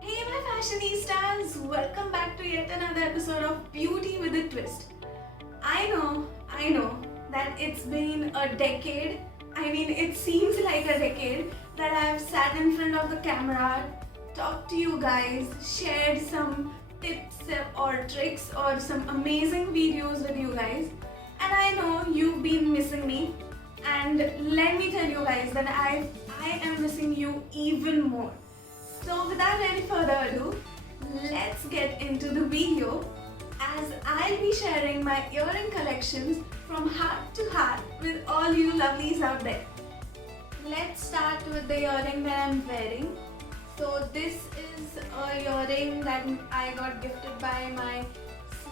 Hey my fashionistas, welcome back to yet another episode of Beauty with a Twist. I know that it's been a decade. I mean, it seems like a decade that I've sat in front of the camera, talked to you guys, shared some tips or tricks or some amazing videos with you guys. And I know you've been missing me. And let me tell you guys that I am missing you even more. So without any further ado, let's get into the video as I'll be sharing my earring collections from heart to heart with all you lovelies out there. Let's start with the earring that I'm wearing. So this is a earring that I got gifted by my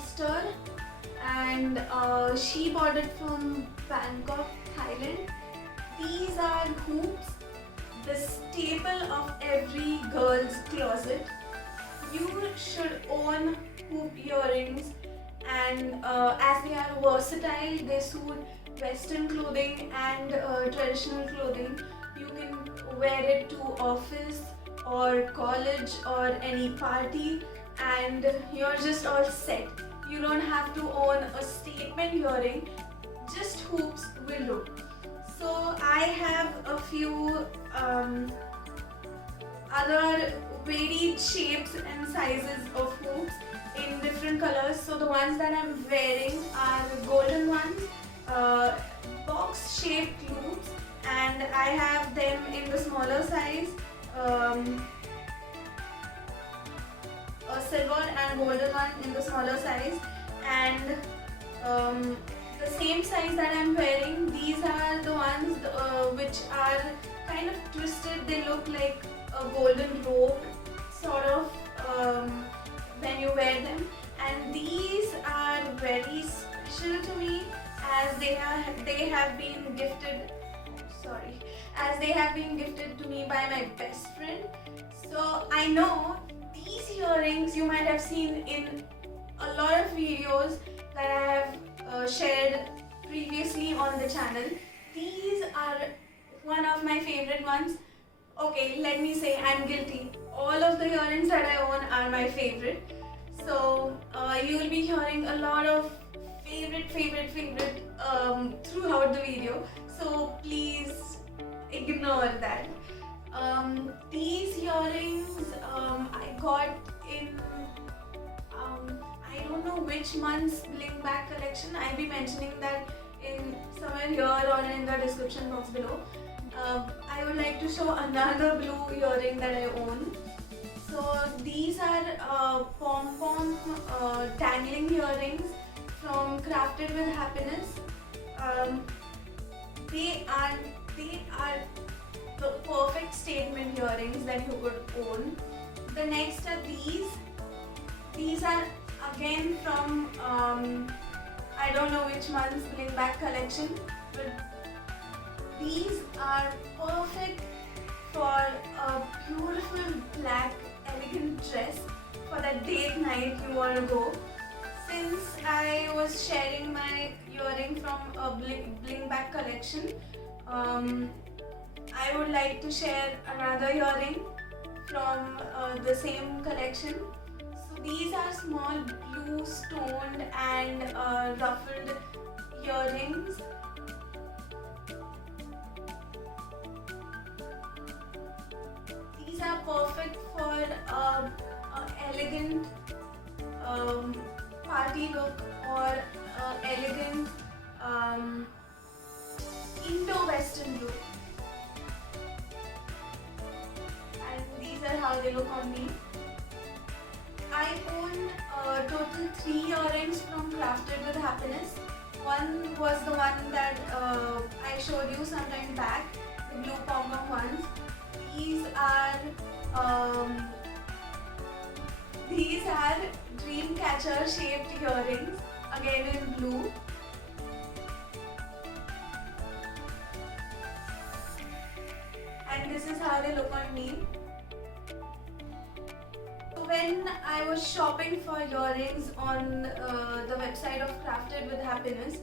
sister, and she bought it from Bangkok, Thailand. These are hoops, the staple of every girl's closet. You should own hoop earrings, and as they are versatile, they suit western clothing and traditional clothing. You can wear it to office or college or any party, and you're just all set. You don't have to own a statement earring, just hoops will do. So I have a few other varied shapes and sizes of hoops in different colors. So the ones that I'm wearing are golden ones, box shaped hoops, and I have them in the smaller size, a silver and golden one in the smaller size, and the same size that I'm wearing, these are the ones which are kind of twisted. They look like a golden robe sort of when you wear them, and these are very special to me as they have been gifted to me by my best friend. So I know these earrings you might have seen in a lot of videos that I have shared previously on the channel. These are one of my favorite ones. Okay, let me say I'm guilty. All of the earrings that I own are my favorite. So you will be hearing a lot of favorite throughout the video. So please ignore that. These earrings I got in I don't know which month's Bling Back collection. I'll be mentioning that in somewhere here or in the description box below. I would like to show another blue earring that I own. So these are pom-pom dangling earrings from Crafted with Happiness. They are the perfect statement earrings that you could own. The next are these. These are again from I don't know which month's Bling Back collection, but these are perfect for a beautiful black elegant dress for that date night you want to go. Since I was sharing my earring from a Bling Back collection, I would like to share another earring from the same collection. So these are small blue stoned and ruffled earrings. These are perfect for an elegant party look or elegant Indo-Western look. And these are how they look on me. I own total 3 earrings from Crafted with Happiness. One was the one that I showed you sometime back, the blue pom-pom ones. These are Dreamcatcher shaped earrings, again in blue. And this is how they look on me. So when I was shopping for earrings on the website of Crafted with Happiness,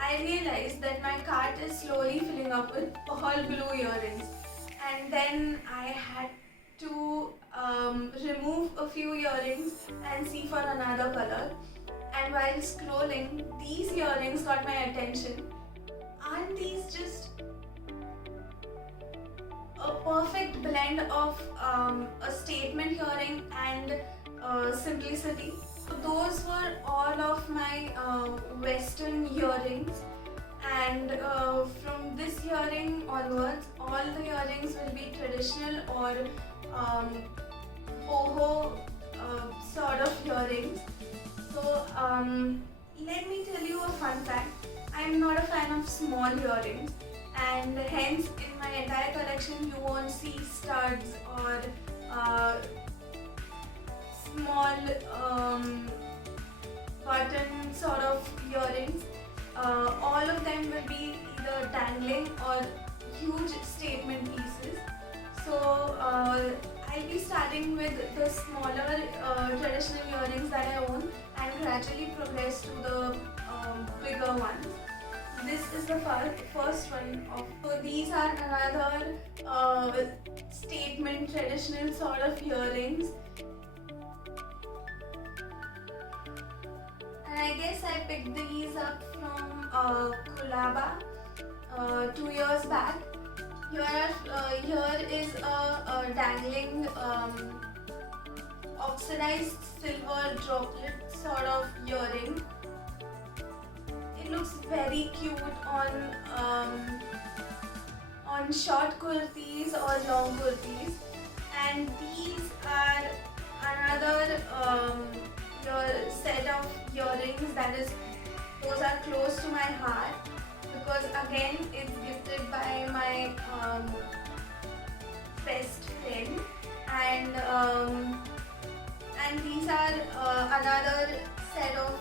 I realized that my cart is slowly filling up up with all blue earrings. And then I had to remove a few earrings and see for another color. And while scrolling, these earrings got my attention. Aren't these just a perfect blend of a statement earring and simplicity? So those were all of my Western earrings, and from this earring onwards, all the earrings will be traditional or boho sort of earrings. So let me tell you a fun fact. I'm not a fan of small earrings, and hence in my entire collection you won't see studs or small button sort of earrings. All of them will be either dangling or huge statement pieces. So I'll be starting with the smaller traditional earrings that I own and gradually progress to the bigger ones. This is the first one of. So these are another statement traditional sort of earrings. And I guess I picked these up from Colaba 2 years back. Here is a dangling oxidized silver droplet sort of earring. It looks very cute on short kurtis or long kurtis, and these are another set of earrings those are close to my heart, because again it's gifted by my best friend, and these are another set of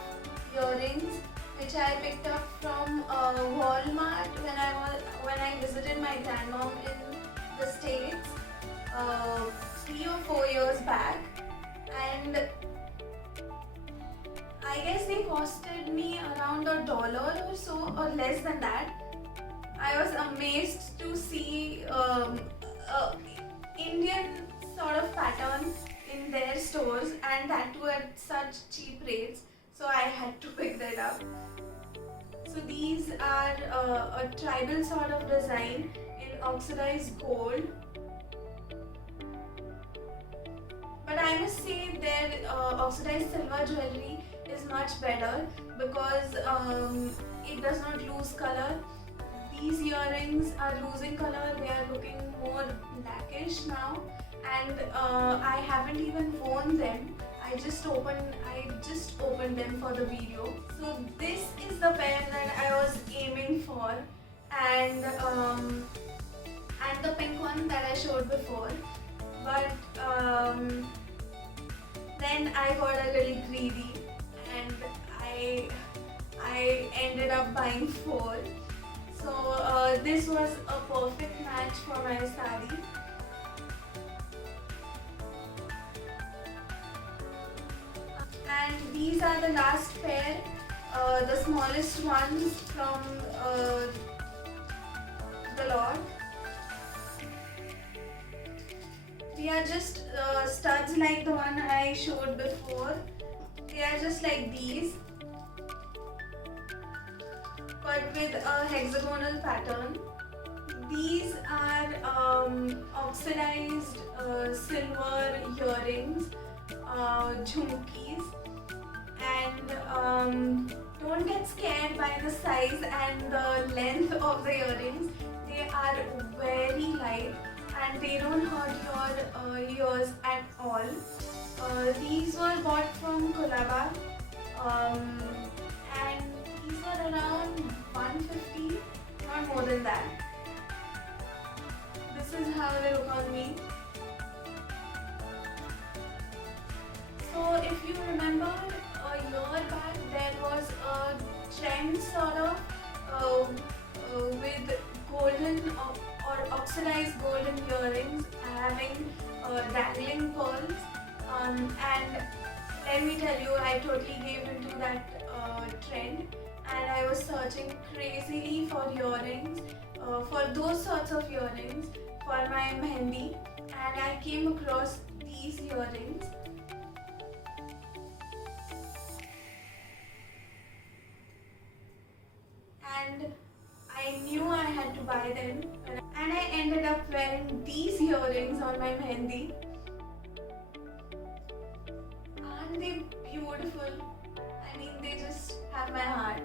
earrings which I picked up from Walmart when I visited my grandmom in the States 3 or 4 years back, and I guess they costed me around $1 or so, or less than that. I was amazed to see Indian sort of pattern in their stores, and that too at such cheap rates. So I had to pick that up. So these are a tribal sort of design in oxidized gold. But I must say their oxidized silver jewelry is much better because it does not lose color. These earrings are losing color, they are looking more blackish now, and I haven't even worn them. I just opened them for the video. So this is the pair that I was aiming for, and the pink one that I showed before. But then I got a little greedy, and I ended up buying 4. So this was a perfect match for my sari. And these are the last pair, the smallest ones from the lot. They are just studs like the one I showed before. They are just like these, but with a hexagonal pattern. These are oxidized silver earrings, jhumkis, and don't get scared by the size and the length of the earrings. They are very light and they don't hurt your ears at all. These were bought from Colaba, and these were around $150, not more than that. This is how they look on me. So if you remember, a year back there was a trend sort of with golden or oxidized golden earrings having dangling pearls, and let me tell you, I totally gave into that trend, and I was searching crazily for earrings for those sorts of earrings for my mehendi, and I came across these earrings. And I knew I had to buy them, and I ended up wearing these earrings on my mehendi. Aren't they beautiful? I mean, they just have my heart.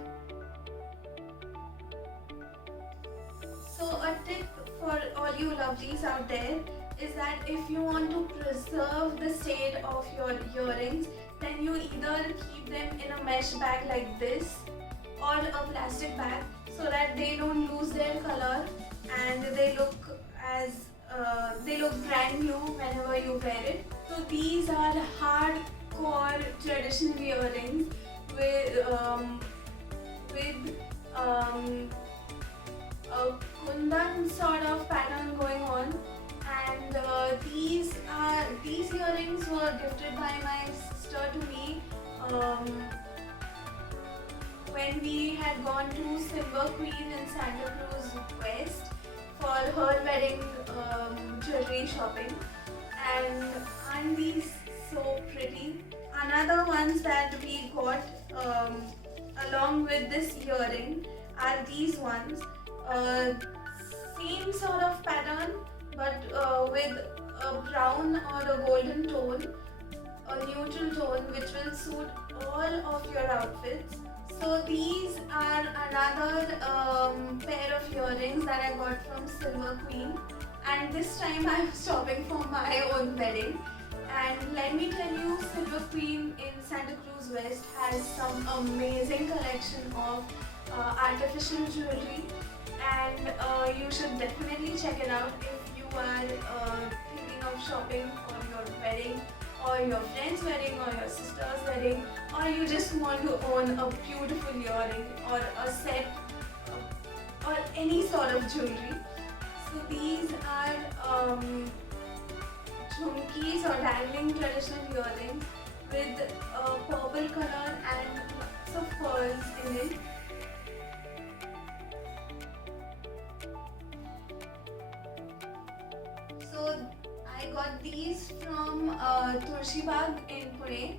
So a tip for all you lovelies out there is that if you want to preserve the state of your earrings, then you either keep them in a mesh bag like this or a plastic bag, so that they don't lose their color and they look brand new whenever you wear it. So these are hardcore traditional earrings with a kundan sort of pattern going on, and these earrings were gifted by my sister to me when we had gone to Silver Queen in Santa Cruz West for her wedding jewelry shopping. And aren't these so pretty? Another ones that we got along with this earring are these ones. Same sort of pattern, but with a brown or a golden tone, a neutral tone, which will suit all of your outfits. So these are another pair of earrings that I got from Silver Queen, and this time I was shopping for my own wedding. And let me tell you, Silver Queen in Santa Cruz West has some amazing collection of artificial jewelry, and you should definitely check it out if you are thinking of shopping for your wedding or your friend's wedding or your sister's wedding, or you just want to own a beautiful earring or a set or any sort of jewelry. So these are jhumkis or dangling traditional earrings with purple color and lots of pearls in it. So I got these from Tulshibag in Pune.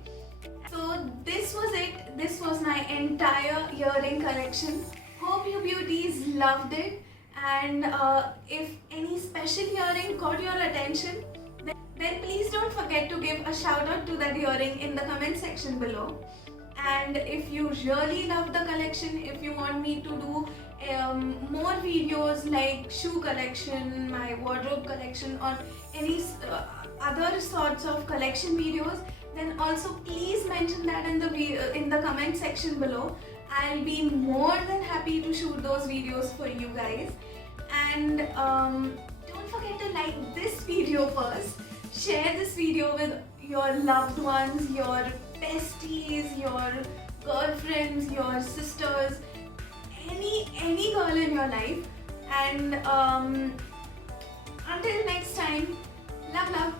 So this was it. This was my entire earring collection. Hope you beauties loved it. And if any special earring caught your attention, then please don't forget to give a shout out to that earring in the comment section below. And if you really love the collection, if you want me to do more videos like shoe collection, my wardrobe collection, or any other sorts of collection videos, then also please mention that in the comment section below. I'll be more than happy to shoot those videos for you guys. And don't forget to like this video first. Share this video with your loved ones, your besties, your girlfriends, your sisters, any girl in your life. And until next time, love.